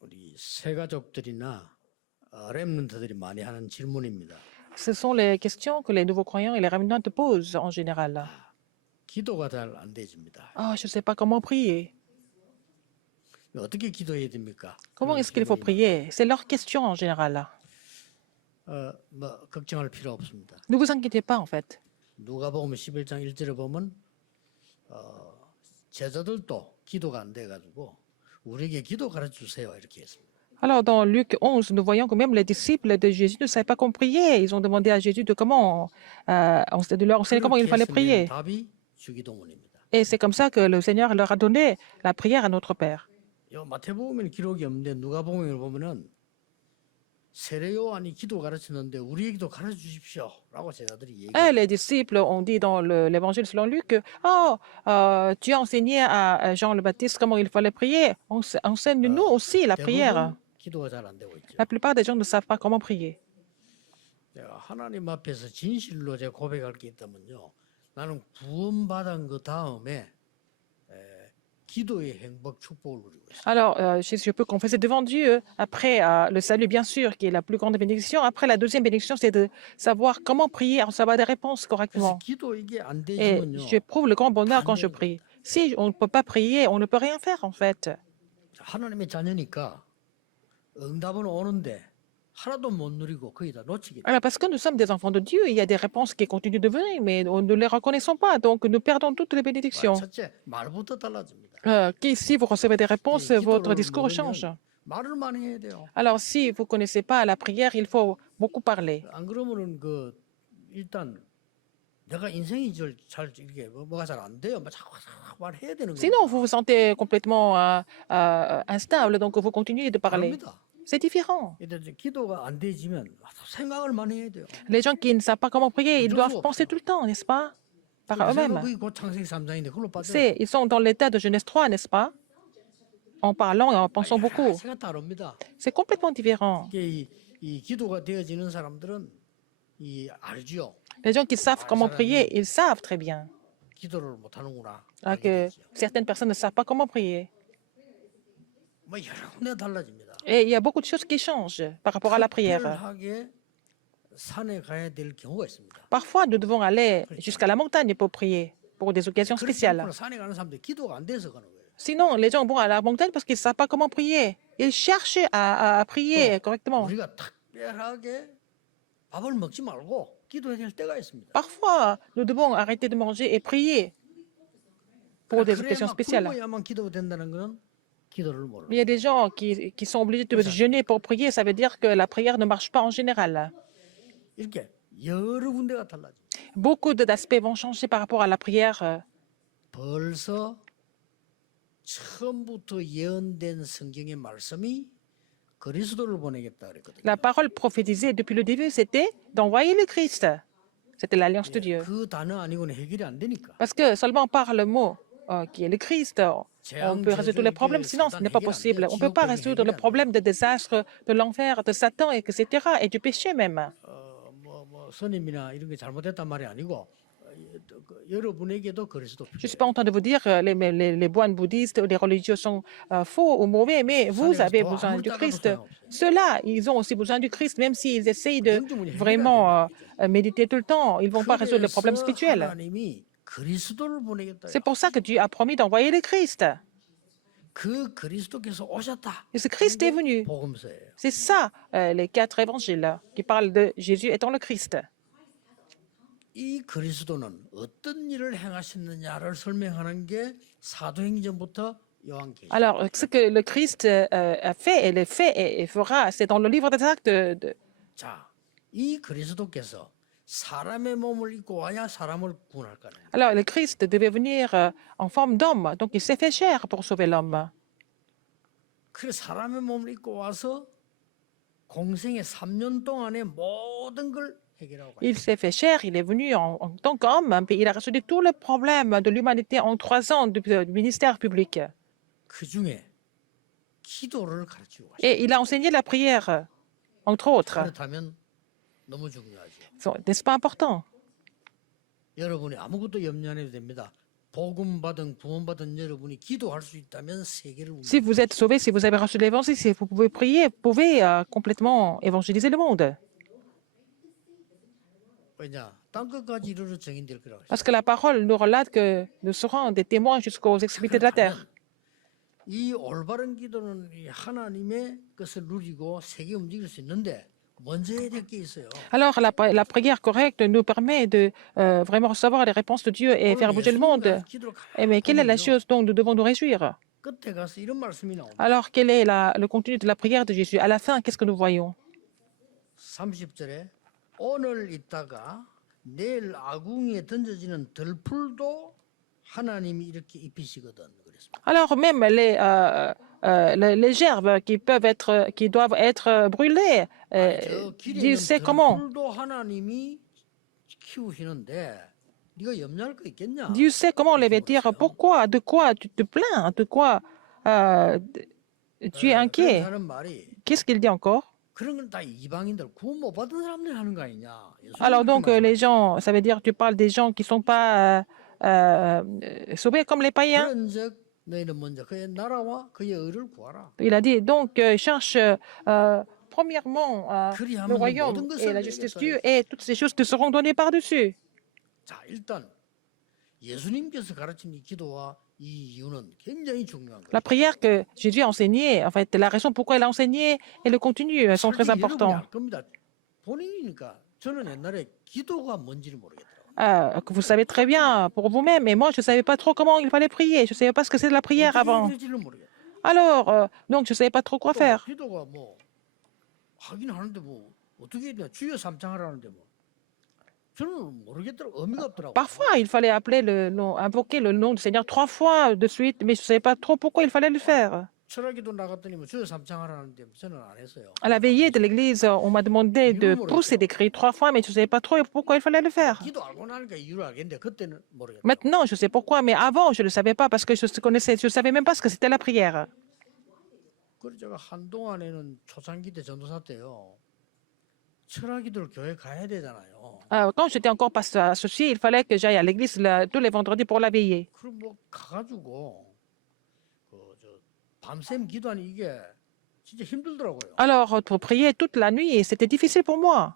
우리 새가족들이나 렘넌트들이 많이 하는 질문입니다. Ce sont les questions que les nouveaux croyants et les remnants te posent en général. 기도가 잘 안 되집니다. Ah, je ne sais pas comment prier. 어떻게 기도해야 됩니까? Comment est-ce qu'il faut prier? C'est leur question en général. 걱정할 필요 없습니다. Ne vous inquiétez pas en fait. 누가복음 11장 1절에 보면 제자들도 기도가 안 돼가지고 우리에게 기도 가르쳐 주세요 이렇게 했습니다. Alors dans Luc 11, nous voyons que même les disciples de Jésus ne savaient pas comment prier. Ils ont demandé à Jésus de leur enseigner comment il fallait prier. 답이 주기도문입니다. Et c'est comme ça que le Seigneur leur a donné la prière à notre Père. 마태복음에는 기록이 없는데 누가복음에 보면은 세례 요한이 기도 가르쳤는데 우리에게도 가르쳐 주십시오라고 제자들이 Et 얘기해요. les disciples ont dit dans l'évangile selon Luc que tu as enseigné à Jean le Baptiste comment il fallait prier. Enseigne-nous aussi la prière. 대부분 기도가 잘 안 되고 있죠. La plupart des gens ne savent pas comment prier. 내가 하나님 앞에서 진실로 제가 고백할 게 있다면요. 나는 구원받은 그 다음에 기도의 행복 축복을 누리고 있어요. Alors, je peux confesser devant Dieu, après le salut, bien sûr, qui est la plus grande bénédiction. Après, la deuxième bénédiction, c'est de savoir comment prier, en savoir des réponses 그래서 correctement. 기도 이게 안 Et 되지면요. j'éprouve le grand bonheur quand je prie. Si on ne peut pas prier, on ne peut rien faire, en fait. 하나님의 자녀니까 응답은 오는데 하나도 못 누리고 거의 다 놓치게 돼요. Alors, parce que nous sommes des enfants de Dieu, il y a des réponses qui continuent de venir, mais nous ne les reconnaissons pas, donc nous perdons toutes les bénédictions. 첫째 말부터 달라집니다. Si vous recevez des réponses, votre discours change. 말을 많이 해야 돼요. Alors, si vous ne connaissez pas la prière, il faut beaucoup parler. 안 그러면은 일단 내가 인생이 잘 이렇게 뭐가 잘 안 돼요. 자꾸 말해야 되는 거예요. Sinon, vous vous sentez complètement instable, donc vous continuez de parler. 다릅니다. C'est différent. 일단 기도가 안 되지면 생각을 많이 해야 돼요. Les gens qui ne savent pas comment prier, ils doivent penser tout le temps, n'est-ce pas? Par eux-mêmes. 그게 곧 창세기 3장인데 그걸로 빠져요. Ils sont dans l'état de Genèse 3, n'est-ce pas? En parlant et en pensant beaucoup. 생각 다릅니다. C'est complètement différent. 이 기도가 되어지는 사람들은 알죠. Les gens qui savent comment prier, ils savent très bien. 기도를 못 하는구나. Alors que certaines personnes ne savent pas comment prier. 뭐 여러 군데 달라집니다. Et il y a beaucoup de choses qui changent par rapport à la prière. 특별하게 산에 가야 될 경우가 있습니다. Parfois, nous devons aller jusqu'à la montagne pour prier, pour des occasions spéciales. 그래서 산에 가는 사람들이 기도가 안 돼서 가는 거예요. Sinon, les gens vont à la montagne parce qu'ils ne savent pas comment prier. Ils cherchent à prier correctement. 우리가 특별하게 밥을 먹지 말고 기도해야 될 때가 있습니다. Parfois, nous devons arrêter de manger et prier pour des occasions 그래야 막 spéciales. 굶어야만 기도가 된다는 것은 기도를 모르는 Mais il y a des gens qui sont obligés de jeûner pour prier. Ça veut dire que la prière ne marche pas en général. 이렇게 여러 군데가 달라집니다. Beaucoup d'aspects vont changer par rapport à la prière. 벌써 처음부터 예언된 성경의 말씀이 그리스도를 보내겠다 그랬거든요. La parole prophétisée depuis le début, c'était d'envoyer le Christ. C'était l'alliance de Dieu. 그 단어 아니고는 해결이 안 되니까. Parce que seulement par le mot qui est le Christ, on peut résoudre tous les problèmes. Sinon, ce n'est pas possible. On ne peut pas résoudre le problème de désastre, de l'enfer, de Satan, etc. et du péché même. 스님이나 이런 게 잘못됐단 말이 아니고 여러분에게도 그리스도 Je ne suis pas en train de vous dire que les moines bouddhistes ou les religieux sont faux ou mauvais, mais vous avez besoin du Christ. Ceux-là, ils ont aussi besoin du Christ, même s'ils essayent de vraiment méditer tout le temps. Ils ne vont pas résoudre les problèmes spirituels. 하나님이 그리스도를 보내겠다. C'est pour ça que Dieu a promis d'envoyer le Christ. 그 그리스도께서 오셨다. Et ce Christ est venu. 복음서예요. C'est ça, les 4 évangiles qui parlent de Jésus étant le Christ. 이 그리스도는 어떤 일을 행하셨느냐를 설명하는 게 사도행전부터 요한계시록. Alors, ce que le Christ a fait et le fait et fera, c'est dans le livre des Actes. 자, 이 그리스도께서 사람의 몸을 입고 와야 사람을 구원할 거예요. Alors, le Christ devait venir en forme d'homme, donc il s'est fait chair pour sauver l'homme. 그 사람의 몸을 입고 와서 공생의 3년 동안의 모든 걸 해결하고 가요. Il s'est fait chair, il est venu en tant qu'homme, puis il a résolu tous les problèmes de l'humanité en 3 ans du ministère public. 그 중에 기도를 가르치고 가요. Et il a enseigné la prière, entre autres. 그렇다면 너무 중요하죠. N'est-ce pas important? 여러분이 아무것도 염려 안 해도 됩니다. 복음 받은 구원받은 여러분이 기도할 수 있다면 세계를 Si vous êtes sauvé, si vous avez reçu l'évangile, si vous pouvez prier, vous pouvez complètement évangéliser le monde. 왜냐? 땅 끝까지 이르러 정인될 거라고 Parce 했어요. que la parole nous relate que nous serons des témoins jusqu'aux extrémités de la terre. 이 올바른 기도는 이 하나님의 것을 누리고 세계 움직일 수 있는데 먼저 해야 될 게 있어요. Alors, la prière correcte nous permet de vraiment recevoir les réponses de Dieu et faire bouger le monde. Mais quelle est la chose dont nous devons nous réjouir? 끝에 가서 이런 말씀이 나옵니다. Alors, quel est le contenu de la prière de Jésus? À la fin, qu'est-ce que nous voyons? 30절에 오늘 있다가 내일 아궁이에 던져지는 들풀도 하나님이 이렇게 입히시거든 그랬습니다. Alors, même les gerbes qui doivent être brûlées, 저 길에 Dieu 있는 sait comment. 들풀도 하나님이 키우시는데 네가 염려할 거 있겠냐? Dieu sait comment les vêtir. Pourquoi? De quoi tu te plains? De quoi tu es inquiet? 하는 말이 Qu'est-ce qu'il dit encore? 그런 건 다 이방인들 구원 못 받은 사람들이 하는 거 아니냐? Alors donc les gens, ça veut dire tu parles des gens qui ne sont pas sauvés comme les païens. 그런즉 너희는 먼저 그의 나라와 그의 의를 구하라. Il a dit donc cherche premièrement le royaume et la justice de Dieu et toutes ces choses te seront données par-dessus. 자, 일단 예수님께서 가르친 이 기도와 이 이유는 굉장히 중요한 거예요. La prière que Jésus a enseignée, en fait, la raison pourquoi il a enseigné et le contenu sont très 솔직히 여러분이 importants. 알 겁니다. 본인이니까 저는 옛날에 기도가 뭔지를 모르겠더라고요. Que vous savez très bien pour vous-même, mais moi je ne savais pas trop comment il fallait prier. Je ne savais pas ce que c'est de la prière 어떻게 avant. 해야 될지를 모르겠어요. Alors, donc je ne savais pas trop quoi faire. 기도가 뭐 하긴 하는데 뭐 어떻게 해야 되나 주여 삼창하라는데 뭐 저는 모르겠더라고 의미가 없더라고요. Parfois, il fallait appeler le nom, invoquer le nom du Seigneur 3 fois de suite, mais je ne savais pas trop pourquoi il fallait le faire. 철학기도 나갔더니 뭐 주여 삼창하라는데 저는 안 했어요. À la veillée de l'église, on m'a demandé de pousser des cris 3 fois, mais je ne savais pas trop pourquoi il fallait le faire. 기도 알고 나니까 이유를 알겠는데 그때는 모르겠어요. Maintenant, je sais pourquoi, mais avant, je ne le savais pas parce que je ne savais même pas ce que c'était la prière. 그래서 제가 한동안에는 초창기 때 전도사 때요. 철학기도를 교회 가야 되잖아요. Quand j'étais encore pasteur associé, il fallait que j'aille à l'église tous les vendredis pour la veillée. 그럼 뭐 가가지고 그저 밤샘 기도하니 이게 진짜 힘들더라고요. Alors, pour prier toute la nuit, c'était difficile pour moi.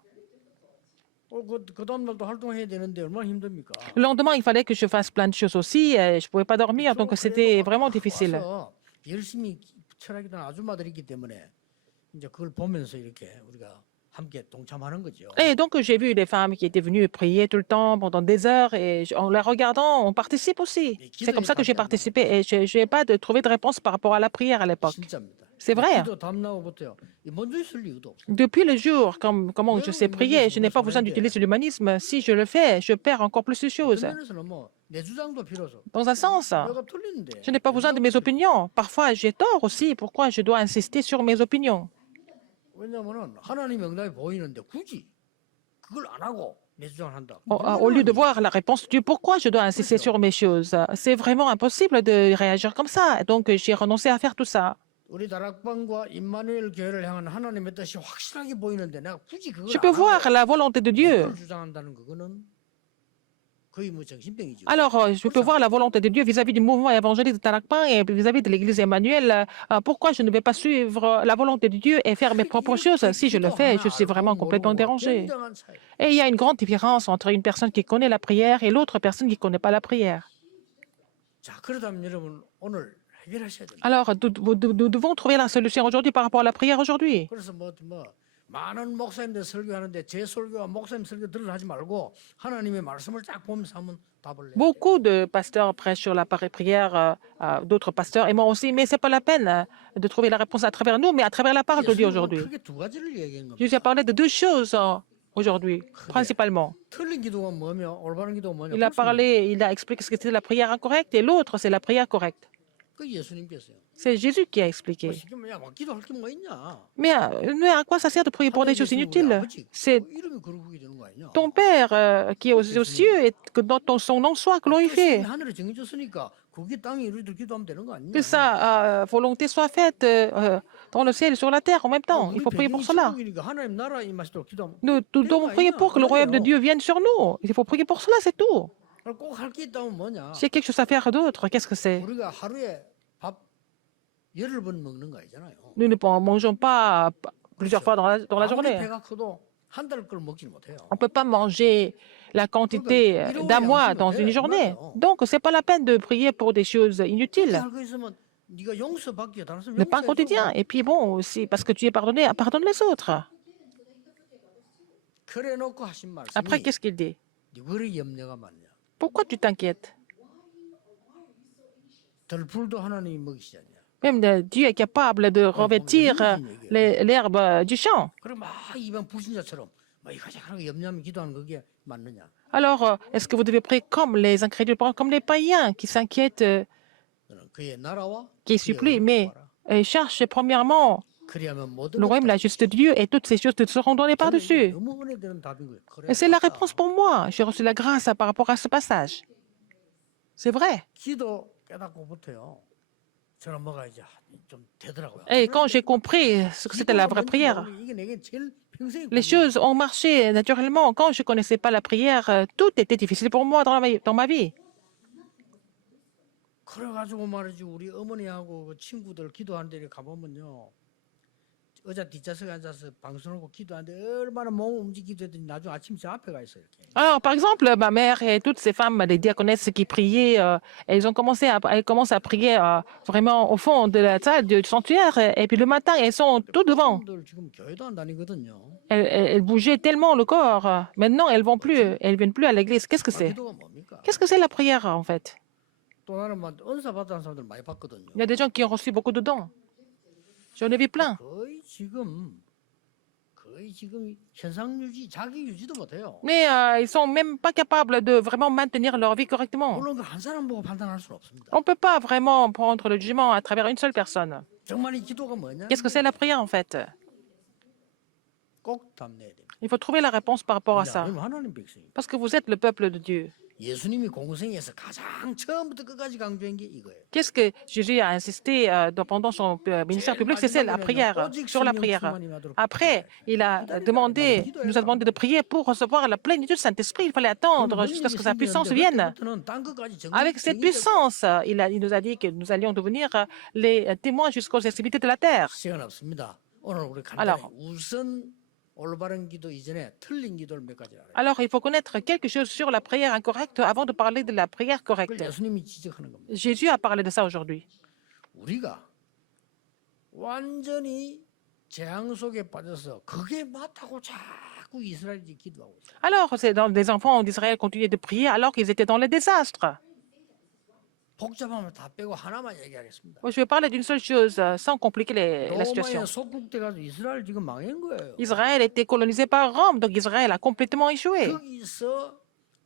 그 다음 날도 활동해야 되는데 얼마나 힘듭니까? Le lendemain, il fallait que je fasse plein de choses aussi. Je ne pouvais pas dormir, donc c'était vraiment difficile. 와서 열심히 철학기도하는 아줌마들이 있기 때문에 이제 그걸 보면서 이렇게 우리가 함께 동참하는 거죠. Et donc, j'ai vu des femmes qui étaient venues prier tout le temps pendant des heures et en les regardant, on participe aussi. C'est comme ça que j'ai participé et je n'ai pas trouvé de réponse par rapport à la prière à l'époque. 진짜입니다. C'est vrai. 기도 담나고부터요. 먼저 있을 이유도 없어요. Depuis le jour, comment je sais prier, je n'ai pas besoin d'utiliser l'humanisme. Si je le fais, je perds encore plus de choses. 그면에서는 뭐내 주장도 필요 없어. Dans un sens, 내가 틀리는데. je n'ai pas besoin de mes opinions. Parfois, j'ai tort aussi. Pourquoi je dois insister sur mes opinions? 왜냐면은 하나님의 응답이 보이는데 굳이 그걸 안 하고 내 주장을 한다. Au lieu de voir la réponse de Dieu, pourquoi je dois insister sur mes choses? C'est vraiment impossible de réagir comme ça. Donc, j'ai renoncé à faire tout ça. 우리 다락방과 임마누엘 교회를 향한 하나님의 뜻이 확실하게 보이는데 내가 굳이 그걸 Je peux 안 voir 하고 la volonté de Dieu. 그걸 주장한다는 그거는 거의 뭐 정신병이죠. Alors, je peux voir la volonté de Dieu vis-à-vis du mouvement évangélique de Tarakpan et vis-à-vis de l'église Emmanuel. Pourquoi je ne vais pas suivre la volonté de Dieu et faire mes propres choses? Si je le fais, je suis vraiment complètement dérangé. 굉장한 차이. Et il y a une grande différence entre une personne qui connaît la prière et l'autre personne qui ne connaît pas la prière. 자, 그러다면 여러분 오늘 해결하셔야 됩니다. Alors, nous devons trouver la solution aujourd'hui par rapport à la prière aujourd'hui. 그래서 뭐 많은 목사님들 설교하는데 제 설교와 목사님 설교 들으려 하지 말고 하나님의 말씀을 쫙 보면서 한번 답을 내. Beaucoup de pasteurs prêchent sur la prière, d'autres pasteurs et moi aussi, mais ce n'est pas la peine de trouver la réponse à travers nous, mais à travers la parole de Dieu aujourd'hui. 크게 두 가지를 얘기한 겁니다. Jésus a parlé de deux choses aujourd'hui, principalement. 틀린 기도가 뭐며 올바른 기도가 뭐냐. Il a expliqué ce que c'était la prière incorrecte et l'autre, c'est la prière correcte. 그 예수님께서요. C'est Jésus qui a expliqué. 지금 야, 뭐 기도할 게 뭐 있냐? Mais à quoi ça sert de prier pour des choses inutiles? C'est 이름이 거룩하게 되는 거 아니냐? ton Père qui est aux cieux et que son nom soit glorifié. 하늘에 정해졌으니까 거기 땅에 우리들 기도하면 되는 거 아니냐? Que sa volonté soit faite dans le ciel et sur la terre en même temps. Il faut prier pour cela. 하나님 나라 임하시도록 기도하면 Nous devons prier pour que le royaume de Dieu vienne sur nous. Il faut prier pour cela, c'est tout. 꼭 할 게 있다면 뭐냐? S'il y a quelque chose à faire d'autre, qu'est-ce que c'est? 우리가 하루에 밥 10번 먹는 거 아니잖아요. Nous ne mangeons pas plusieurs fois dans la 아무리 journée. 배가 커도 한 달 걸 먹지는 못해요. On ne peut pas manger la quantité d'un mois dans une journée. Donc, ce n'est pas la peine de prier pour des choses 그렇게 inutiles. 알고 있으면 네가 용서받기에 다른 사람 Le pain 용서해줘. quotidien. Et puis bon, aussi, parce que tu es pardonné, pardonne les autres. 그래 놓고 하신 Après, 말씀이 qu'est-ce qu'il dit? 네 그리 염려가 많냐? Pourquoi tu t'inquiètes? 들풀도 하나님이 먹이시지 않냐? Même Dieu est capable de revêtir l'herbe du champ. 그럼 막 이방 불신자처럼 막 이거 하는 거 염려하면 기도하는 그게 맞느냐? Alors, est-ce que vous devez prier comme les incrédules, comme les païens qui s'inquiètent, 너는 그의 나라와 qui 그의 supplient, 의를 mais 구하라. cherchent premièrement 그리하면 모든 le royaume, la justice de Dieu, et toutes ces choses te seront données 저는 이게 par-dessus. 너무 은혜되는 답인 거예요. 그래, Et c'est la 맞다. réponse pour moi. J'ai reçu la grâce par rapport à ce passage. C'est vrai. 기도 깨닫고부터요. 저런 뭐가 이제 좀 되더라고요. Et quand j'ai compris ce que c'était la vraie prière, 이게 내게 제일 평생의 les choses ont marché naturellement. Quand je ne connaissais pas la prière, tout était difficile pour moi dans ma vie. 그래가지고 말이지 우리 어머니하고 그 친구들 기도하는 데 가보면요. 의자 뒷좌석에 앉아서 방송하고 기도하는데 얼마나 몸 움직이게 되더니 나중에 아침 제 앞에 가 있어요. 이렇게. Alors, par exemple, ma mère et toutes ces femmes, les diaconesses qui priaient, elles commencent à prier vraiment au fond de la salle du sanctuaire. Et puis le matin, elles sont tout devant. 사람들 지금 교회도 안 다니거든요. Elles bougeaient tellement le corps. Maintenant, elles viennent plus à l'église. Qu'est-ce que 아, c'est? 기도가 뭡니까? Qu'est-ce que c'est la prière, en fait? 또 나는 막 은사 받은 사람들 많이 봤거든요. Il y a des gens qui ont reçu beaucoup de dons. J'en ai vu plein. 거의 지금 현상 유지, 자기 유지도 못해요. Mais ils sont même pas capables de vraiment maintenir leur vie correctement. 물론 그 한 사람 보고 판단할 수는 없습니다. On ne peut pas vraiment prendre le jugement à travers une seule personne. 정말 이 기도가 뭐냐? Qu'est-ce que c'est la prière, en fait? 꼭 답내야 됩니다. Il faut trouver la réponse par rapport à ça. 왜냐하면 하나님 백성입니다. Parce que vous êtes le peuple de Dieu. 예수님이 공생에서 가장 처음부터 끝까지 강조한 게 이거예요. Qu'est-ce que Jésus a insisté pendant son ministère public? C'est la prière, sur la prière. Après, il a nous a demandé de prier pour recevoir la plénitude du Saint-Esprit. Il fallait attendre jusqu'à ce que sa puissance vienne. Avec cette puissance, il nous a dit que nous allions devenir les témoins jusqu'aux extrémités de la terre. 시간 없습니다. 오늘 우리 간단히 Alors. 우선 올바른 기도 이전에 틀린 기도를 몇 가지 알아요. Alors, il faut connaître quelque chose sur la prière incorrecte avant de parler de la prière 그걸 correcte. 예수님이 지적하는 겁니다. Jésus a parlé de ça aujourd'hui. 우리가 완전히 재앙 속에 빠져서 그게 맞다고 자꾸 이스라엘이 기도하고 있어요. Alors, c'est dans des enfants d'Israël continuaient de prier alors qu'ils étaient dans les désastres. 복잡하면 다 빼고 하나만 얘기하겠습니다. Je vais parler d'une seule chose sans compliquer la situation. 로마에 속국돼가지고 이스라엘 지금 망한 거예요. Israël était colonisé par Rome, donc Israël a complètement échoué. 거기서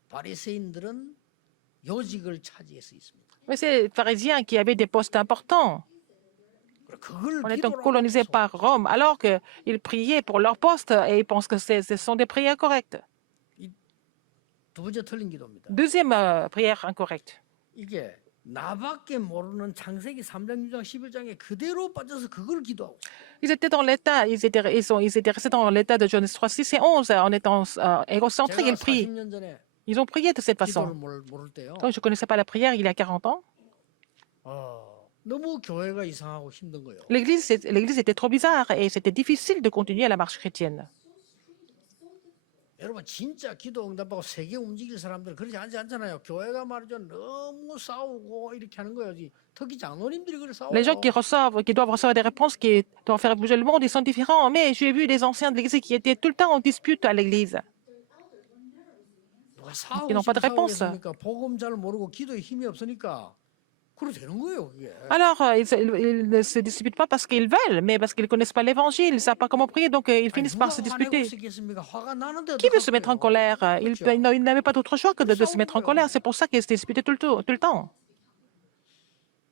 바리새인들은 요직을 차지해서 있습니다. Mais c'est les pharisiens qui avaient des postes importants 그걸 en étant 기도로 colonisés 하면서 par Rome, alors qu'ils priaient pour leur poste et ils pensent que ce sont des prières correctes. 두 번째 틀린 기도입니다. Deuxième prière incorrecte. 이게 나밖에 모르는 창세기 3장, 6장, 11장에 그대로 빠져서 그걸 기도하고 있어요. Ils étaient dans l'état, ils étaient restés dans l'état de Genèse 3, 6 et 11 en étant égocentriques. Ils 제가 prient. 40년 전에 Ils ont prié de cette 기도를 façon. 모를 때요. Quand je ne connaissais pas la prière il y a 40 ans, 너무 교회가 이상하고 힘든 거예요. l'église était trop bizarre et c'était difficile de continuer la marche chrétienne. 여러분 진짜 기도 응답하고 세계 움직일 사람들 그렇지 않잖아요. 교회가 말이죠 너무 싸우고 이렇게 하는 거예요. 특히 장로님들이 그래 싸워요. Les gens qui doivent recevoir des réponses, qui doivent faire bouger le monde, ils sont différents. Mais j'ai vu des anciens de l'église qui étaient tout le temps en dispute à l'église. 누가 싸우고 Ils n'ont pas de réponse. 있으니까 복음 잘 모르고 기도에 힘이 없으니까 그래 되는 거예요, 그게. Alors, ils ne se disputent pas parce qu'ils veulent, mais parce qu'ils ne connaissent pas l'évangile, ils ne savent pas comment prier, donc ils finissent par se disputer. Qui veut se mettre en colère? Ils n'avaient pas d'autre choix que de se mettre en colère. C'est pour ça qu'ils se disputaient tout le temps.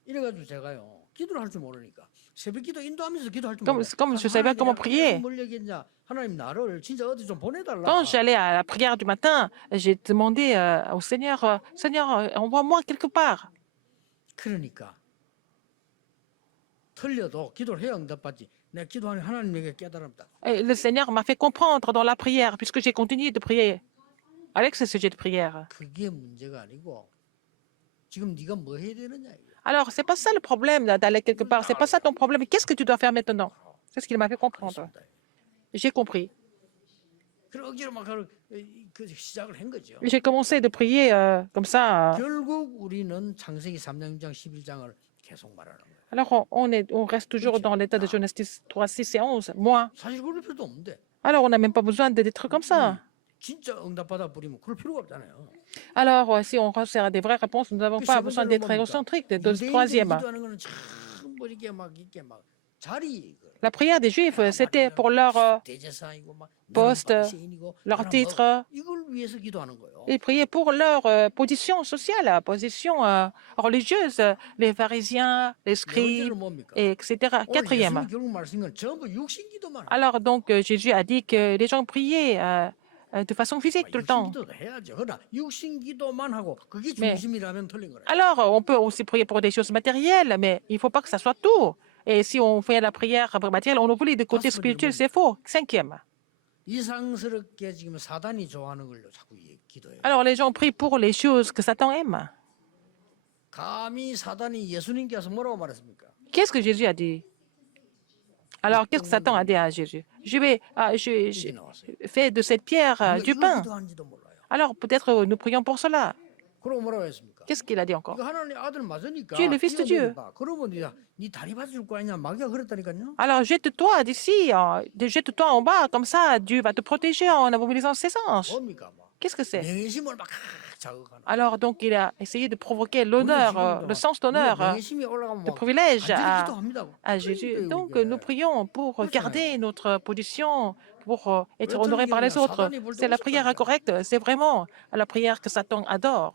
이래가지고 제가요 기도를 할 줄 모르니까 새벽 기도 인도하면서 기도할 줄 Comme je savais comment prier. 하나님 나를 진짜 어디 좀 보내달라. Quand j'allais à la prière du matin, j'ai demandé au Seigneur, Seigneur, envoie-moi quelque part. 그러니까 틀려도 기도를 해야 응답받지. 내가 기도하는 하나님에게 깨달음다. Et le Seigneur m'a fait comprendre dans la prière, puisque j'ai continué de prier. avec ce sujet de prière. 그게 문제가 아니고 지금 네가 뭐 해야 되느냐 이거야. Alors, c'est pas ça le problème d'aller quelque part. C'est pas ça ton problème. Qu'est-ce que tu dois faire maintenant? C'est ce qu'il m'a fait comprendre. 그렇습니다. J'ai compris. 그래 억지로 막 그 시작을 한 거죠. J'ai commencé de prier comme ça. 결국 우리는 창세기 3장 6장 11장을 계속 말하는 거예요. Alors, on reste toujours dans l'état de Genèse 3, 6 et 11. Moi. 사실 그럴 필요도 없는데 Alors, on n'a même pas besoin de des trucs comme ça. 진짜 응답받아 버리면 그럴 필요가 없잖아요. Alors, si on sert à des vraies réponses, nous n'avons pas besoin d'être égocentriques. Troisième, 기도하는 거는 참뭐 이렇게 막 자리 la prière des Juifs, c'était pour leur 대제사이고 막 poste, 바리새인이고 leur titre. 이걸 위해서 기도하는 거예요. Ils priaient pour leur position sociale, position religieuse, les pharisiens, les scribes, 문제는 뭡니까? etc. 오늘 Quatrième. 예수님 결국 말씀인 건 전부 육신 기도만. Alors, donc, Jésus a dit que les gens priaient de façon physique tout le temps. 육신 기도도 해야죠. 그러나 육신 기도만 하고 그게 Mais- 중심이라면 틀린 거예요. Alors, on peut aussi prier pour des choses matérielles, mais il ne faut pas que ça soit tout. Et si on fait la prière matérielle, on oublie le côté spirituel, c'est faux. Cinquième. 이상스럽게 지금 사단이 좋아하는 걸로 자꾸 기도해요. Alors, les gens prient pour les choses que Satan aime. 감히 사단이 예수님께 와서 뭐라고 말했습니까? Qu'est-ce que Jésus a dit? Alors, qu'est-ce que Satan a dit à Jésus? Je 이게 나왔어요. fais de cette pierre du 이거 pain. 기도하는지도 몰라요. Alors, peut-être nous prions pour cela. 그러고 뭐라고 했습니까? Qu'est-ce qu'il a dit encore? 이거 하나님 아들 맞으니까 Tu es le fils de Dieu. 뛰어내려봐. 그러면 네 다리 받을 거 아니냐 마귀가 그랬다니까요. Alors, jette-toi d'ici, jette-toi en bas, comme ça, Dieu va te protéger en mobilisant ses anges. 뭡니까? 뭐. Qu'est-ce que c'est? 명예심을 막 자극하는. Alors, donc, il a essayé de provoquer l'honneur, le sens d'honneur, 명예심이 올라가면 de 막 privilège 완전히 기도합니다. à Jésus. 그러니까 Donc, 이게. nous prions pour garder notre position, pour être Autrement honorés par les dit, autres. Satan, il veut C'est la tout prière ça. correcte. C'est vraiment la prière que Satan adore.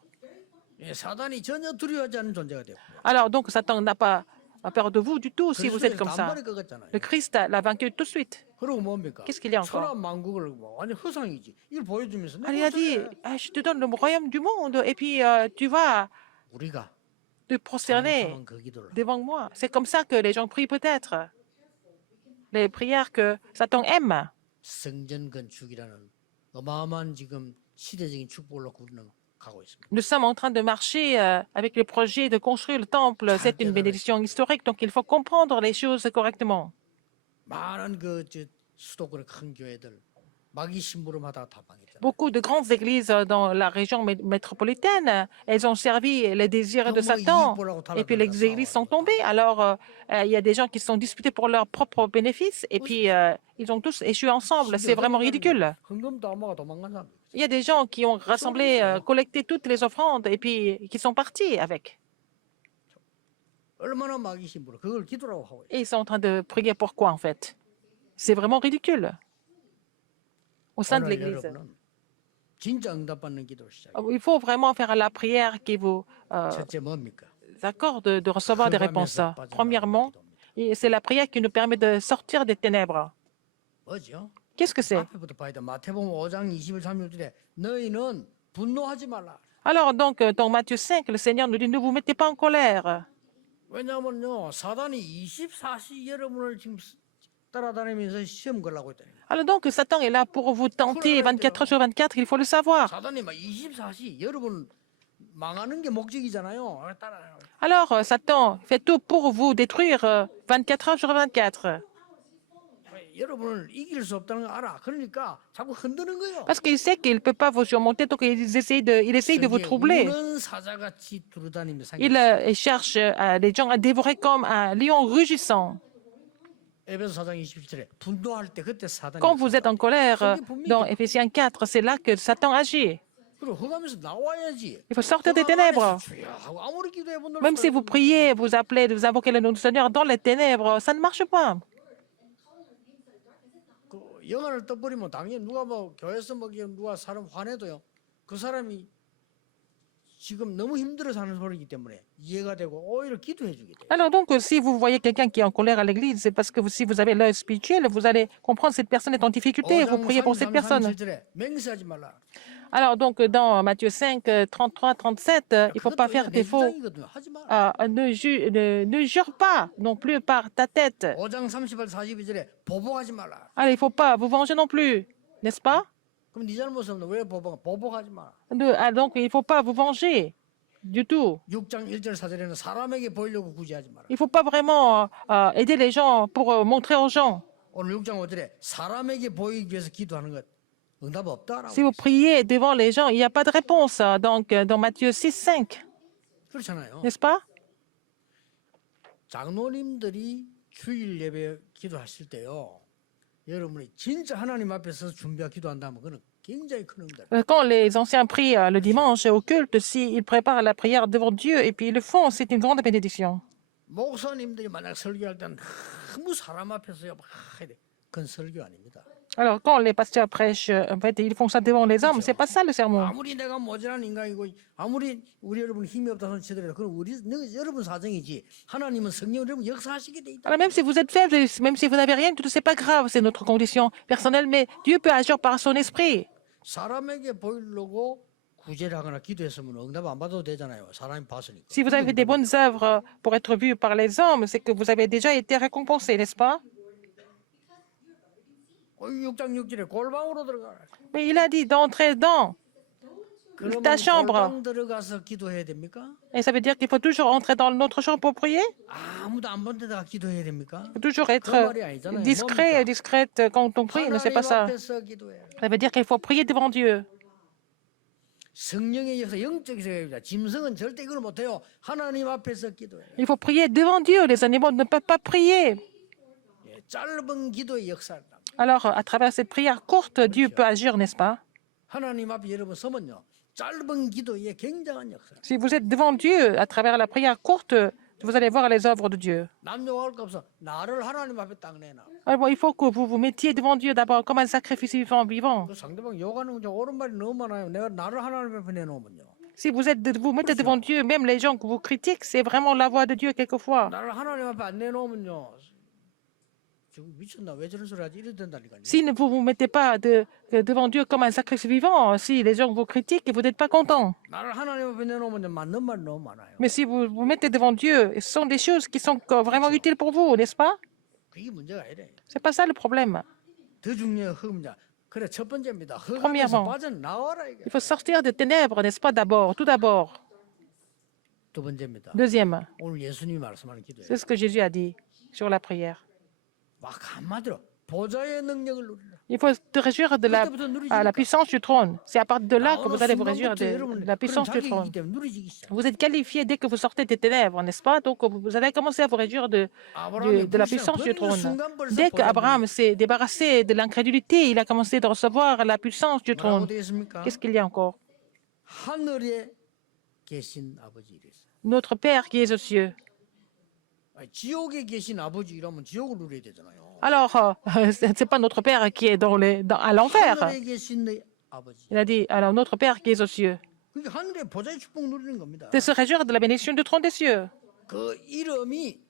예, 사단이 전혀 두려워하지 않는 존재가 되고. Alors, donc, Satan n'a pas peur de vous du tout si vous êtes comme ça. 단번에 꺾었잖아요. Le Christ l'a vaincu tout de suite. 그리고 뭡니까? Qu'est-ce qu'il y a encore? 천하 만국을 뭐 완전 허상이지. 이걸 보여주면서 Alors, il a dit, ah, je te donne le royaume du monde et puis tu vas 우리가 te prosterner 잘못하면 그 기도를 devant moi. C'est comme ça que les gens prient peut-être. Les prières que Satan aime. 성전 건축이라는 어마어마한 지금 시대적인 축복을 놓고 우리는 가고 있습니다. Nous sommes en train de marcher avec le projet de construire le temple. C'est une bénédiction historique, donc il faut comprendre les choses correctement. 많은 수도권의 큰 교회들 마귀 심부름하다가 다 망했잖아요. Beaucoup de grandes églises dans la région métropolitaine, elles ont servi les désirs de Satan. Et puis les églises sont tombées. Alors, il y a des gens qui se sont disputés pour leurs propres bénéfices. Et puis, ils ont tous échoué ensemble. C'est vraiment ridicule. 헌금도 안 먹어 도망간 사람. Il y a des gens qui ont rassemblé, collecté toutes les offrandes et puis qui sont partis avec. 얼마나 마귀 심부름 그걸 기도라고 하고 있어요. Et ils sont en train de prier pourquoi, en fait? C'est vraiment ridicule. Au sein de 오늘 l'Église. 여러분은 진짜 응답받는 기도를 시작해요. Il faut vraiment faire la prière qui vous 첫째 뭡니까? accorde de recevoir des réponses. 흑암에서 빠져나가는 Premièrement, 기도입니다. c'est la prière qui nous permet de sortir des ténèbres. 뭐죠? Qu'est-ce que c'est? 앞에부터 봐야 돼. 마태복음 5장 21, 30절에 너희는 분노하지 말라. Alors donc, dans Matthieu 5, le Seigneur nous dit, ne vous mettez pas en colère. 왜냐하면요 사단이 24시 여러분을 지금 따라다니면서 시험 걸라고 했다니. Alors donc, Satan est là pour vous tenter 24 heures sur 24, il faut le savoir. 사단이 막 24시 여러분 망하는 게 목적이잖아요. 따라. Alors, Satan fait tout pour vous détruire 24 heures sur 24. 여러분을 이길 수 없다는 거 알아. 그러니까 자꾸 흔드는 거예요. Parce qu'il sait qu'il ne peut pas vous surmonter, donc il essaye de vous troubler. 우는 사자같이 두루다니며 Il cherche les gens à dévorer comme un lion rugissant. 에베소 4장 27절에 분노할 때 그때 사단이 Quand vous êtes en colère, dans Éphésiens 4, c'est là que Satan agit. 그리고 흑암에서 나와야지. Il faut sortir des ténèbres. 주여 하고 아무리 기도해 본들 Même si vous priez, vous appelez, vous invoquez le nom du Seigneur dans les ténèbres, ça ne marche pas. 그 영안을 떠버리면 당연히 누가 뭐 교회에서 뭐 누가 사람 화내도요. 그 사람이 지금 너무 힘들어 사는 소리이기 때문에 이해가 되고 오히려 기도해 주게 돼요. Alors donc, si vous voyez quelqu'un qui est en colère à l'église, c'est parce que si vous avez l'œil spirituel, vous allez comprendre cette personne est en difficulté et vous priez pour cette personne. 37절에 맹세하지 말라. Alors donc, dans Matthieu 5, 33, 37, il ne faut pas faire des faux. 주장이거든요. 하지 마. Ne jure pas non plus par ta tête. 5장 38, 42절에 보복하지 말라. Alors, il ne faut pas vous venger non plus, n'est-ce pas? 그럼 네 잘못 없는 왜 보복하지 마. Donc, il ne faut pas vous venger du tout. 6장 1절 4절에는 사람에게 보이려고 굳이 하지 마라. Il ne faut pas vraiment aider les gens pour montrer aux gens. 오늘 6장 5절에 사람에게 보이기 위해서 기도하는 것 응답 없다라고. Si vous priez devant les gens, il n'y a pas de réponse. Donc, dans Matthieu 6, 5, 그렇잖아요. n'est-ce pas? 장로님들이 주일 예배 기도하실 때요. 여러분이 진짜 하나님 앞에서 준비하고 기도한다면 그는 굉장히 큰 응답. Quand les anciens prient le dimanche au culte, s'ils préparent la prière devant Dieu et puis ils le font, c'est une grande bénédiction. 목사님들이 만약 설교할 때는 너무 사람 앞에서요 막 해야 돼. 그건 설교 아닙니다. Alors, quand les pasteurs prêchent, en fait, ils font ça devant les hommes, c'est pas ça le sermon. 아무리 내가 모자란 인간이고 아무리 우리 여러분 힘이 없다는 치더라도 그건 우리 여러분 사정이지. 하나님은 성령 여러분 역사하시게 돼 있다. Alors, même si vous êtes faible, même si vous n'avez rien, tout c'est pas grave, c'est notre condition personnelle, mais Dieu peut agir par son esprit. 사람에게 보이려고 구제를 하거나 기도했으면 응답 안 받아도 되잖아요. 사람이 봤으니까. Si vous avez fait des bonnes œuvres pour être vus par les hommes, c'est que vous avez déjà été récompensé, n'est-ce pas? 6장 6절에 골방으로 들어가라. Mais il a dit d'entrer dans 그러면 ta chambre. 골방 들어가서 기도해야 됩니까? Et ça veut dire qu'il faut toujours entrer dans notre chambre pour prier? 아무도 안 본 데다가 기도해야 됩니까? Il faut toujours 그 être 말이 아니잖아요. discret et discrète quand on prie, ne c'est pas 하나님 ça. 앞에서 기도해야 돼. Ça veut dire qu'il faut prier devant Dieu. 성령의 역사 영적 세계입니다. 짐승은 절대 이걸 못해요. 하나님 앞에서 기도해요. Il faut prier devant Dieu. Les animaux ne peuvent pas prier. 예, 짧은 기도의 역사다. Alors, à travers cette prière courte, Dieu peut agir, n'est-ce pas? 하나님 앞에 여러분 서면요. 짧은 기도의 굉장한 역사. Si vous êtes devant Dieu, à travers la prière courte, vous allez voir les œuvres de Dieu. 남용할 거 없어. 나를 하나님 앞에 딱 내놔. Alors, bon, il faut que vous vous mettiez devant Dieu d'abord comme un sacrifice vivant. 그 상대방 욕하는 거 옳은 말이 너무 많아요. 내가 나를 하나님 앞에 내놓으면요. Si vous vous mettez devant Dieu, même les gens que vous critiquent, c'est vraiment la voix de Dieu quelquefois. 나를 하나님 앞에 안 내놓으면요. 지금 미쳤나 왜 저런 소리 하지? 이래 된다니까요. Si vous ne vous mettez pas devant Dieu comme un sacrifice vivant, si les gens vous critiquent, vous n'êtes pas content. 나를 하나님 앞에 내놓으면 맞는 말 너무 많아요. Mais si vous vous mettez devant Dieu, ce sont des choses qui sont vraiment utiles pour vous, n'est-ce pas? 그게 문제가 아니래. C'est pas ça le problème. 더 중요한 흑음자. 그래 첫 번째입니다. 흑암에서 Premièrement. 빠져나와라 이게. Il faut sortir des ténèbres, n'est-ce pas, d'abord, tout d'abord. 두 번째입니다. Deuxième, 오늘 예수님이 말씀하는 기도예요. c'est ce que Jésus a dit sur la prière. 막 한마디로 보좌의 능력을 누리라. Il faut te réjouir de la puissance du trône. C'est à partir de là que vous allez vous réjouir de la puissance du trône. Vous êtes qualifié dès que vous sortez des ténèbres, n'est-ce pas? Donc vous allez commencer à vous réjouir de la puissance du trône. Dès qu'Abraham s'est débarrassé de l'incrédulité, il a commencé de recevoir la puissance du trône. Qu'est-ce qu'il y a encore? 하늘에 계신 아버지 이랬어요. Notre Père qui est aux cieux. 아니, 지옥에 계신 아버지 이러면 지옥을 누려야 되잖아요. Alors, c'est pas notre Père qui est à l'enfer. 하늘에 계신 내 아버지. Il a dit, alors notre Père qui est aux cieux. 그게 하늘의 보좌의 축복 누리는 겁니다. De se réjouir de la bénédiction du trône des cieux. 그 이름이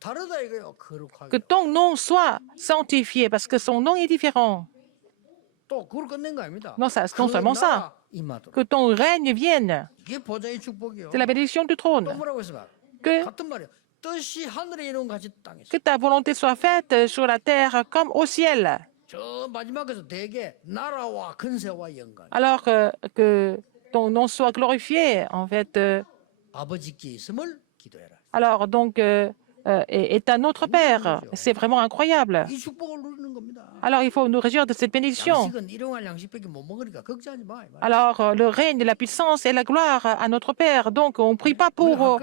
다르다 이거예요. 거룩하게. Que ton nom soit sanctifié, parce que son nom est différent. 또 그걸 끝낸 거 아닙니다. Non, non seulement ça. 임하도록. Que ton règne vienne. 이게 보좌의 축복이요. C'est la bénédiction du 또 trône. 뭐라고 했어요? Que, 같은 말이에요. 뜻이 하늘에 이룬 같이 땅에서. que ta volonté soit faite sur la terre comme au ciel. 저 마지막에서 대개 나라와 근세와 영광. Alors que ton nom soit glorifié, en fait. 아버지께 있음을 기도해라. Alors, donc, est à notre Père. C'est vraiment incroyable. 이 축복을 누리는 겁니다. Alors, il faut nous réjouir de cette bénédiction. 양식은 일용할 양식밖에 못 먹으니까 걱정하지 마. Alors, le règne, la puissance et la gloire à notre Père. Donc, on ne prie pas pour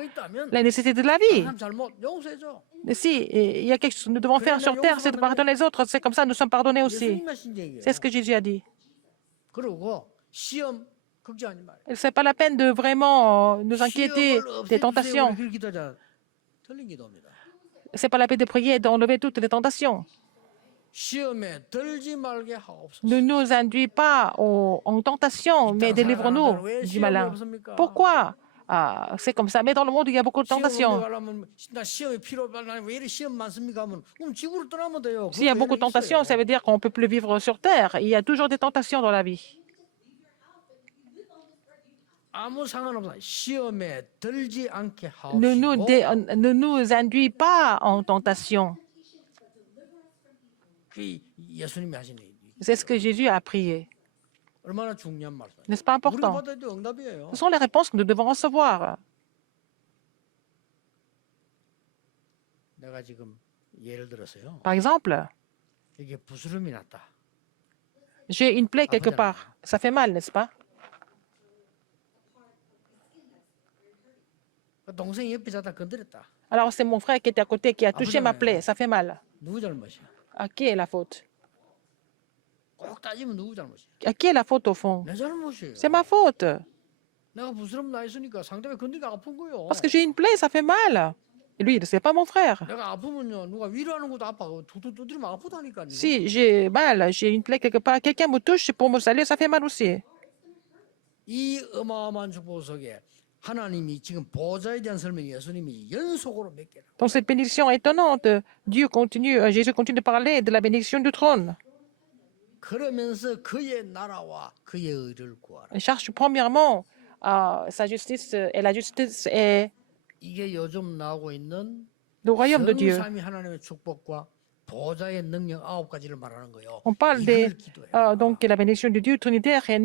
la nécessité de la vie. 사람 잘못 용서해줘. Si il y a quelque chose que nous devons faire sur terre, c'est de pardonner les autres. C'est comme ça que nous sommes pardonnés aussi. 예수님 하신 얘기예요. C'est ce que Jésus a dit. 그리고 시험 걱정하지 마. Ce n'est pas la peine de vraiment nous inquiéter des tentations. 그렇게 기도하자. 틀린 기도입니다. Ce n'est pas la peine de prier et d'enlever toutes les tentations. 시험에 들지 말게 하옵소서. Ne nous induis pas en tentation, mais délivre-nous du malin. Pourquoi? C'est comme ça. Mais dans le monde, il y a beaucoup de tentations. 나 시험이 필요하다. 왜 이렇게 시험 많습니까? 하면 그럼 지구를 떠나면 돼요. S'il y a beaucoup de tentations, ça veut dire qu'on ne peut plus vivre sur Terre. Il y a toujours des tentations dans la vie. 아무 상관없어. 시험에 들지 않게 Ne nous, 하옵시고. ne nous induis pas en tentation. 그 예수님이 하신 얘기. C'est ce que Jésus a prié. 얼마나 중요한 말씀이에요. N'est-ce pas 우리가 important? 받아야 될 응답이에요. Ce sont les réponses que nous devons recevoir. 내가 지금 예를 들어서요. Par exemple, 이게 부스럼이 났다. j'ai une plaie quelque part. Ça fait mal, n'est-ce pas? 동생이 옆에 자다 건드렸다. Alors c'est mon frère qui était à côté qui a touché ma plaie. Ça fait mal. 누구 잘못이야? À qui est la faute? 꼭 따지면 누구 잘못이야? À qui est la faute au fond? 내 잘못이에요. C'est ma faute. 내가 부스럼 나 있으니까 상대방이 건드리니까 아픈 거요. Parce que j'ai une plaie, ça fait mal. Et lui, c'est pas mon frère. 내가 아프면요 누가 위로하는 것도 아파. 툭툭 두드리면 아프다니까요. Si j'ai mal, j'ai une plaie quelque part, quelqu'un me touche pour me saluer, ça fait mal aussi. 이 어마어마한 축복 속에 하나님이 지금 보좌에 대한 설명이 예수님이 연속으로 몇 개라. Dans cette bénédiction étonnante, Jésus continue de parler de la bénédiction du trône. 그러면서 그의 나라와 그의 의를 구하라. Il cherche premièrement sa justice et la justice est 이게 요즘 나오고 있는 le royaume de Dieu. 성삼위 하나님의 축복과 보좌의 능력 9가지를 말하는 거요. On parle des, 이걸 기도해라. donc la bénédiction de Dieu trinitaire et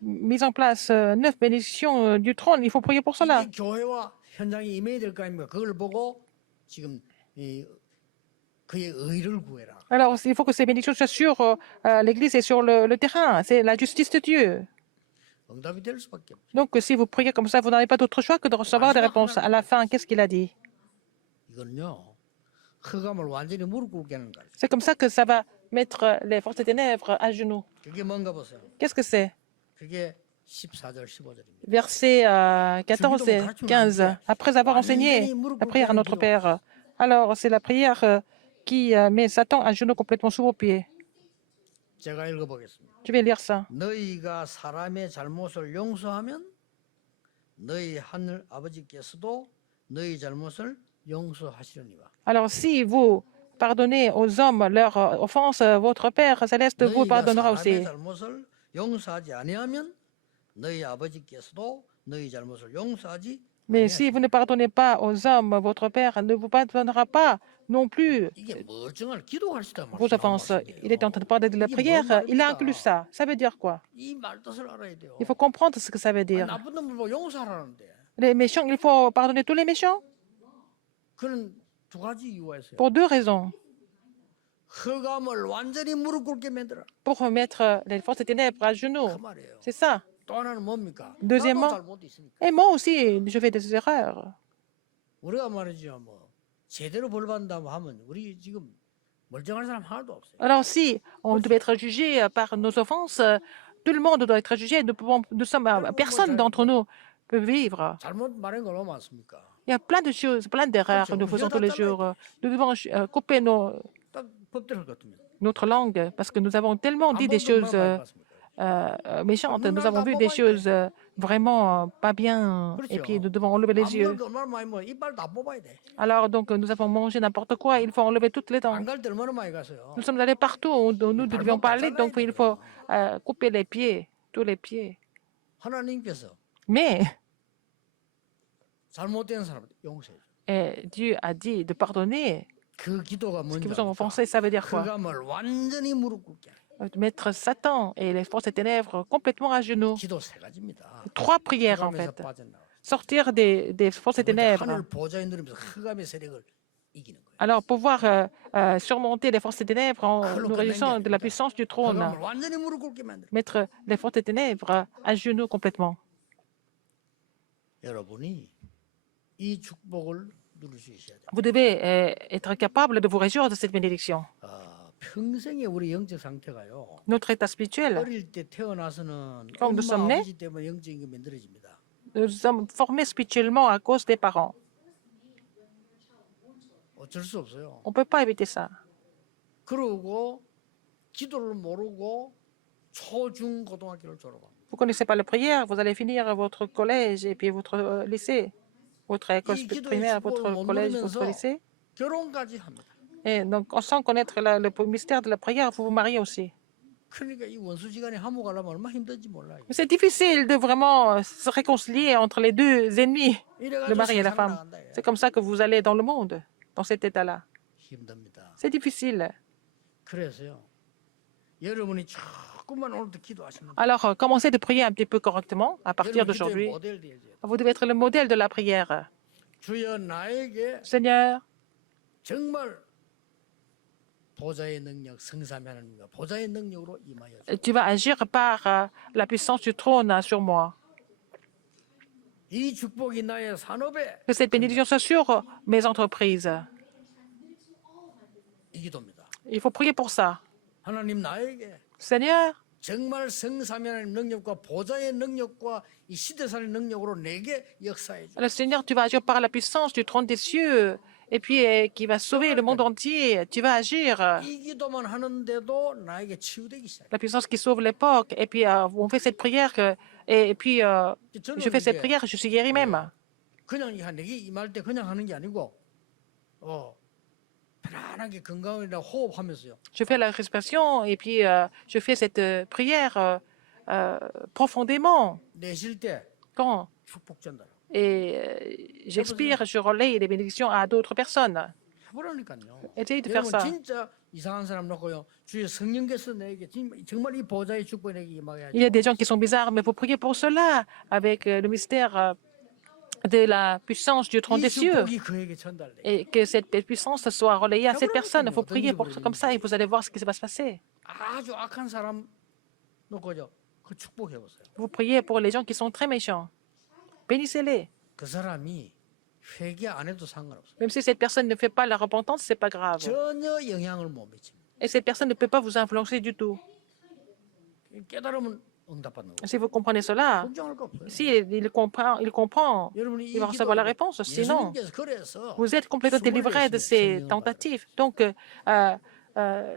mise en place, 9 bénédictions du trône. Il faut prier pour cela. 이게 교회와 현장에 임해야 될 거 아닙니까? 그걸 보고 지금 그의 의를 구해라. Alors, il faut que ces bénédictions soient sur l'Église et sur le terrain. C'est la justice de Dieu. 응답이 될 수밖에 없죠. Donc, si vous priez comme ça, vous n'avez pas d'autre choix que de recevoir des réponses. À la fin, qu'est-ce qu'il a dit? 이건요. 흑암을 완전히 무릎 꿇게 하는 거예요. C'est comme ça que ça va mettre les forces des ténèbres à genoux. 그게 뭔가 보세요. Qu'est-ce que c'est? 그게 14절 15절입니다. Versets 14 et 15. Après avoir enseigné la prière à notre Père. Alors, c'est la prière qui met Satan à genoux complètement sous vos pieds. 제가 읽어보겠습니다. Je vais lire ça. 너희가 사람의 잘못을 용서하면 너희 하늘 아버지께서도 너희 잘못을 용서하시려니와. Alors, si vous pardonnez aux hommes leurs offenses, votre Père céleste vous 너희가 pardonnera 사람의 aussi. 잘못을 용서하지 아니하면 너희 아버지께서도 너희 잘못을 용서하지 Mais si vous ne pardonnez pas aux hommes, votre Père ne vous pardonnera pas non plus 이게 멀쩡한 기도할 수 있다는 vos offenses. Il est en train de parler de la prière. Il a inclus ça. Ça veut dire quoi? 이 말뜻을 알아야 돼요. Il faut comprendre ce que ça veut dire. 나쁜 놈을 보고 용서하라는데 Les méchants, il faut pardonner tous les méchants 그는 두 가지 이유가 있어요. pour deux raisons. 흑암을 완전히 무릎 꿇게 만들어. Pour mettre les forces des ténèbres à genoux. 그 말이에요. C'est ça. 또 하나는 뭡니까? Deuxièmement, 나도 잘못이 있으니까. Et moi aussi, je fais des erreurs. 우리가 말이죠. 뭐 제대로 벌 받는다고 하면 우리 지금 멀쩡한 사람 하나도 없어요. Alors si on devait être jugé par nos offenses, tout le monde doit être jugé. Personne d'entre nous peut vivre. 잘못 말한 거 너무 많습니까? Il y a plein de choses, plein d'erreurs que nous faisons tous les jours. Nous devons couper 딱 법대로 같으면. notre langue parce que nous avons tellement dit 한 des 번도 choses 말 많이 봤습니까? méchantes. Nous avons vu des choses vraiment pas bien. Et puis nous devons enlever les 안 yeux. 먹을 거 얼마나 많이 먹어? 이빨 다 뽑아야 돼. Alors donc nous avons mangé n'importe quoi. Il faut enlever toutes les dents. 안 갈 때 얼마나 많이 갔어요. Nous sommes allés partout où nous ne devions pas aller. Donc il faut couper les pieds, tous les pieds. 하나님께서 Mais 잘못된 사람 용서해 줘. Dieu a dit de pardonner 그 기도가 ce qui 뭔지 vous ont 압니까? offensé. Ça veut dire quoi? 흑암을 완전히 무릎 꿇게. De mettre Satan et les forces des ténèbres complètement à genoux. 기도 세 가지입니다. 3 prières en 흑암에서 fait. 빠져나와. Sortir des forces des ténèbres. 하늘 보좌에 누리면서 흑암의 세력을 이기는 거예요. Alors pouvoir surmonter les forces des ténèbres en nous réjouissant de la puissance du trône. 흑암을 완전히 무릎 꿇게 만들어. Mettre les forces des ténèbres à genoux complètement. 여러분이 이 축복을 누릴 수 있어야 돼요. Vous devez être capable de vous réjouir de cette bénédiction. 평생의 우리 영적 상태가요. Notre état spirituel, 어릴 때 태어나서는 Quand nous sommes 엄마 nés, 아버지 때문에 영적인 게 만들어집니다. nous sommes formés spirituellement à cause des parents. 어쩔 수 없어요. On ne peut pas éviter ça. 그러고 기도를 모르고 초중 고등학교를 졸업합니다. Vous ne connaissez pas la prière, vous allez finir votre collège et puis votre lycée, votre école primaire, votre collège, votre lycée. 결혼까지 합니다. Et donc, sans connaître le mystère de la prière, vous vous mariez aussi. 그러니까 이 원수지간에 화목하려면 얼마나 힘든지 몰라요. Mais c'est difficile de vraiment se réconcilier entre les deux ennemis, le 이래가지고 mari et la 세상을 femme. 나간다. C'est comme ça que vous allez dans le monde, dans cet état-là. 힘듭니다. C'est difficile. 그래서요. 여러분이 자꾸 자꾸만 오늘도 기도하시는 Alors, commencez de prier un petit peu correctement à partir 여러분 기도의 d'aujourd'hui. 모델 되어야 돼요. Vous devez être le modèle de la prière. 주여 나에게 Seigneur, 정말 보좌의 능력, 성삼위 하나님과 보좌의 능력으로 임하여 주옵소서. tu vas agir par la puissance du trône sur moi. 이 축복이 나의 산업에 Que cette bénédiction soit sur mes entreprises. 이 기도입니다. Il faut prier pour ça. 하나님 나에게 Seigneur, 정말 성삼위 하나님 능력과 보좌의 능력과 이 시대살의 능력으로 내게 역사해 주. le Seigneur, tu vas agir par la puissance du trône des cieux et puis qui va sauver le monde entier. Tu vas agir. 이 기도만 하는데도 나에게 치유되기 시작해. La puissance qui sauve l'époque. Et puis, on fait cette prière et puis 저는 je fais cette 이게 prière, je suis guéri même. 그냥 내게 임할 때 그냥 하는 게 아니고 편안하게 건강이라 호흡하면서요. Je fais la respiration et puis je fais cette prière profondément. 내쉴 때 Quand 축복 전달. et j'expire, je relaye les bénédictions à d'autres personnes. 해보라니까요. Essayez de faire 여러분 ça. 진짜 이상한 사람 놓고요. 주의 성령께서 내게 정말 이 보좌의 축복이 내게 임하게 Il y a 하죠. des gens qui sont bizarres, mais vous priez pour cela avec le mystère de la puissance du trône 이 des cieux 축복이 그에게 전달돼. et que cette puissance soit relayée à cette personne. Vous priez pour comme ça et vous allez voir ce qui va se passer. 아주 악한 사람 놓고죠. 그 축복해 보세요. Vous priez pour les gens qui sont très méchants. Bénissez-les. 그 사람이 회개 안 해도 상관없어요. Même si cette personne ne fait pas la repentance, c'est pas grave. 전혀 영향을 못 미칩니다. Et cette personne ne peut pas vous influencer du tout. 깨달으면 응답받는 거. Si vous comprenez cela, 걱정할 거 없어요. si il comprend, 여러분이 il va recevoir la réponse. Sinon, 예수님께서 그래서 vous êtes complètement délivré de ces tentatives. Donc,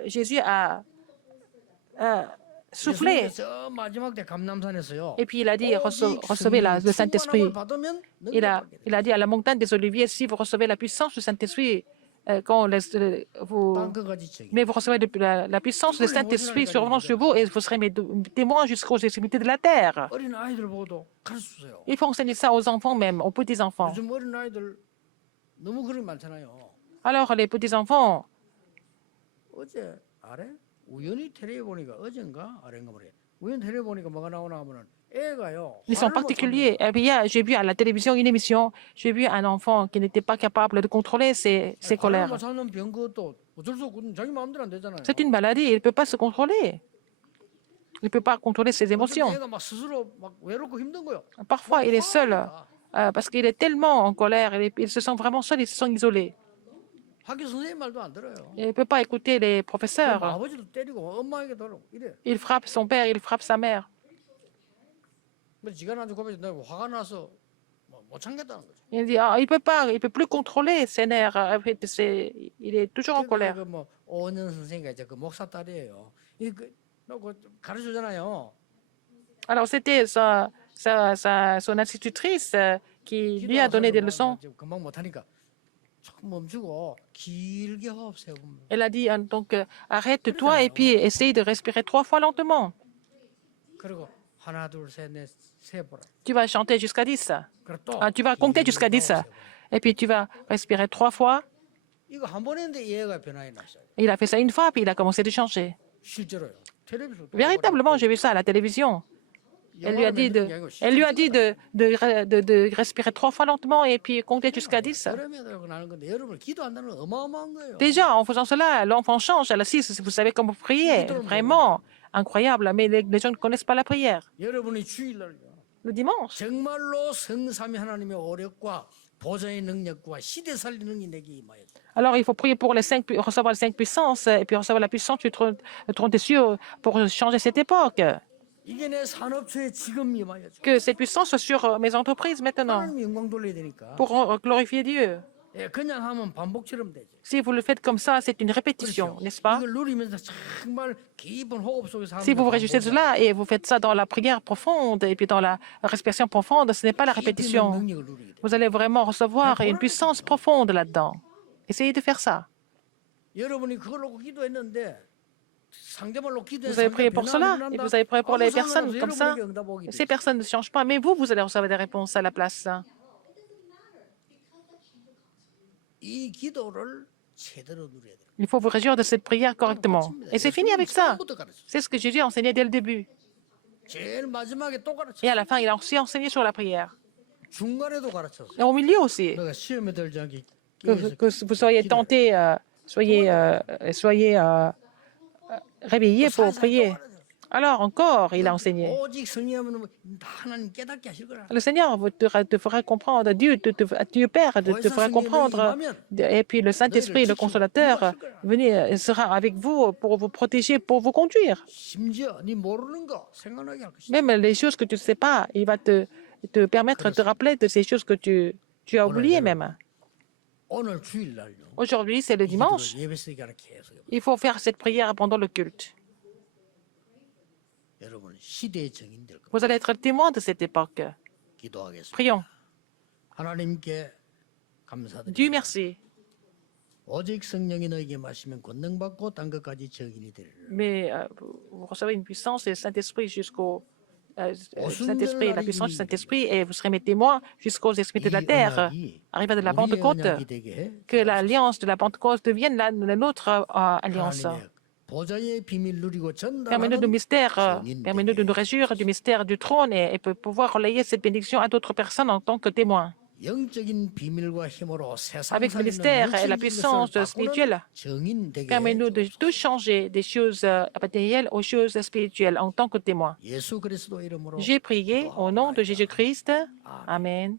Jésus a soufflé. 예수님께서 마지막 때 감남산에서요. Et puis il a dit, recevez le Saint-Esprit. Il a dit à la montagne des Oliviers, si vous recevez la puissance du Saint-Esprit, mais vous recevez la puissance du Saint-Esprit survenant sur vous et vous serez mes témoins jusqu'aux extrémités de la terre. 어린 아이들 보고도 가르쳐주세요. Il faut enseigner ça aux enfants même, aux petits-enfants. 요즘 어린 아이들 너무 그런 게 많잖아요. Alors les petits-enfants, 어제 아래 우연히 텔레비 보니까 어젠가 아래인가 모르겠. 우연히 텔레비 보니까 뭐가 나오나 하면은 애가요. ils sont particuliers. Eh bien, j'ai vu à la télévision une émission, j'ai vu un enfant qui n'était pas capable de contrôler ses colères. 못 참는 병 그것도 어쩔 수 없고 자기 마음대로 안 되잖아요. C'est une maladie, il ne peut pas se contrôler. Il ne peut pas contrôler ses 어떤 émotions. 애가 막 스스로 막 외롭고 힘든 거요. Parfois, il est seul parce qu'il est tellement en colère, il se sent vraiment seul, il se sent isolé. 학교 선생님 말도 안 들어요. Il ne peut pas écouter les professeurs. 아버지도 때리고 엄마에게 돌고 이래. Il frappe son père, il frappe sa mère. 근데 지가 나중에 고백해 내가 화가 나서 못 참겠다는 거죠. Il dit, il peut plus contrôler ses nerfs. Il est toujours en colère. 그뭐 오은영 선생님가 이제 그 목사 딸이에요. 이그 가르쳐주잖아요. Alors, c'était son institutrice qui lui a donné des leçons. 금방 못하니까 조금 멈추고 길게 호흡 세우면. Elle a dit, donc, arrête-toi et puis essaye de respirer 3 fois lentement. 그리고 하나 둘셋넷세 보라. Tu vas chanter jusqu'à 10. 그리고 또 Tu vas compter jusqu'à 10. Et puis, tu vas respirer 3 fois. 이거 한 번 했는데 얘가 변화가 났어요. Il a fait ça une fois, puis il a commencé de changer. 실제로요. 텔레비전. Véritablement, j'ai vu ça à la télévision. Elle lui a dit de respirer 3 fois lentement et puis compter jusqu'à 10. Déjà, en faisant cela, l'enfant change à la 6. Vous savez comment prier. Vraiment incroyable. Mais les gens ne connaissent pas la prière. Le dimanche. 정말로 성삼위 하나님의 오력과 보좌의 능력과 시대 살리는 능력이 내게 임하여. Alors, il faut prier pour recevoir les 5 puissances et puis recevoir la puissance du trône des cieux pour changer cette époque. 이게 내 산업초에 지금 임하여. Que cette puissance soit sur mes entreprises maintenant 하나님 영광 돌려야 되니까. pour glorifier Dieu. 예, 그냥 하면 반복처럼 되죠. Si vous le faites comme ça, c'est une répétition, n'est-ce pas? 이걸 누리면서 정말 깊은 호흡 속에서 하는 Si vous vous réjouissez de cela et vous faites ça dans la prière profonde et puis dans la respiration profonde, ce n'est pas la répétition. Vous allez vraiment recevoir une puissance profonde là-dedans. Essayez de faire ça. 여러분이 그걸 놓고 기도했는데 상대말로 Vous avez prié pour cela et vous avez prié pour les personnes comme ça. Ces personnes ne changent pas, mais vous allez recevoir des réponses à la place. 이 기도를 제대로 누려야 돼요. Il faut vous réjouir de cette prière correctement. Et c'est fini avec ça. 처음부터 가르쳤어요. C'est ce que Jésus a enseigné dès le début. 제일 마지막에 또 Et 가르쳤어요. à la fin, il a aussi enseigné sur la prière. 중간에도 가르쳤어요. Et au milieu aussi. 내가 시험에 들지 않게 Que vous soyez tentés, soyez réveillés pour prier. Alors encore, il a enseigné. 오직 성령하면 하나님 깨닫게 하실 거라. Le Seigneur te fera comprendre, Dieu Père te fera comprendre. Et puis le Saint-Esprit, le Consolateur, sera avec vous pour vous protéger, pour vous conduire. 심지어 네 모르는 거 생각나게 할 것이다. Même les choses que tu ne sais pas, il va te permettre de te rappeler de ces choses que tu as oubliées même. 오늘 주일날요. Aujourd'hui, c'est le dimanche. 예배 시간에 계속 Il faut faire cette prière pendant le culte. 여러분 시대의 증인될 겁니다. Vous allez être témoin de cette époque. 기도하겠습니다. Prions. 하나님께 감사드립니다. Dieu merci. 오직 성령이 너에게 마시면 권능 받고 땅 끝까지 증인이 되리라. Mais vous recevez une puissance et le Saint-Esprit Saint-Esprit, la puissance du Saint-Esprit, et vous serez mes témoins jusqu'aux esprits de la terre. Arrivé de la Pentecôte, que l'alliance de la Pentecôte devienne la nôtre alliance. Permets-nous de nous réjouir du mystère du trône et pouvoir relayer cette bénédiction à d'autres personnes en tant que témoins. Avec le mystère et la puissance spirituelle, permets-nous de tout changer des choses matérielles aux choses spirituelles en tant que témoins. J'ai prié au nom de Jésus-Christ. Amen.